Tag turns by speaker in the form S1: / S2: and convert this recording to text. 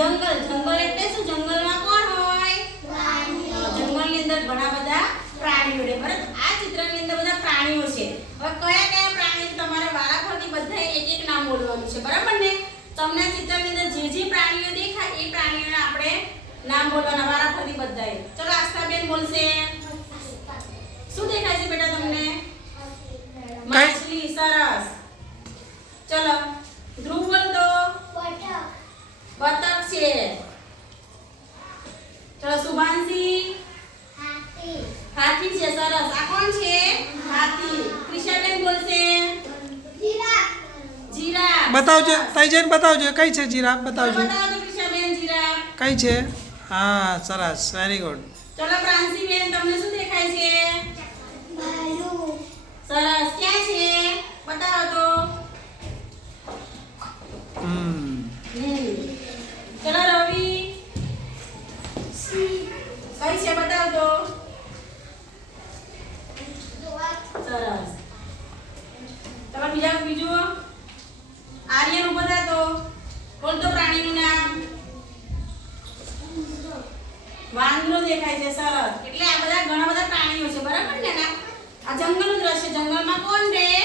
S1: જંગલ જંગલ એટલે શું? જંગલમાં કોણ હોય? જંગલની અંદર ઘણા બધા પ્રાણીઓ રહે બરાબર? આ ચિત્રની અંદર બધા પ્રાણીઓ છે. હવે કયા કયા પ્રાણીઓ? તમારે વારાફરતી બધા એક એક નામ બોલવાનું છે બરાબર ને? તમને ચિત્રની અંદર જે જે પ્રાણીઓ દેખાય એ પ્રાણીઓના આપણે નામ બોલવાના વારાફરતી બધાએ. ચલો આસ્થાબેન બોલશે. શું દેખાય છે બેટા તમને? માછલી સરસ. ચલો ધ્રુવ બોલ તો બતક છે ચલો શુભાંશી હાથી છે સરસ આ કોણ છે હાથી ક્રિશાબેન બોલશે જીરાફ
S2: બતાવજો તઈ જઈને બતાવજો કઈ છે જીરાફ? બતાવજો. કઈ છે? હા સરસ વેરી ગુડ
S1: ચલો પ્રાંસીબેન તમને શું દેખાય છે? સરસ ક્યાં છે? બતાવો તો.
S2: હમ.
S1: ચલો રવિ. કઈ છે બતાવો તો. સરસ. તમે બીજા બીજું? આર્યન ઊભો તો. બોલ તો પ્રાણીનું નામ? વાંદરો દેખાય છે, સરસ. એટલે આ બધા ઘણા બધા પ્રાણીઓ છે, બરાબર ને? આ જંગલનું દ્રશ્ય, જંગલમાં કોણ રહે?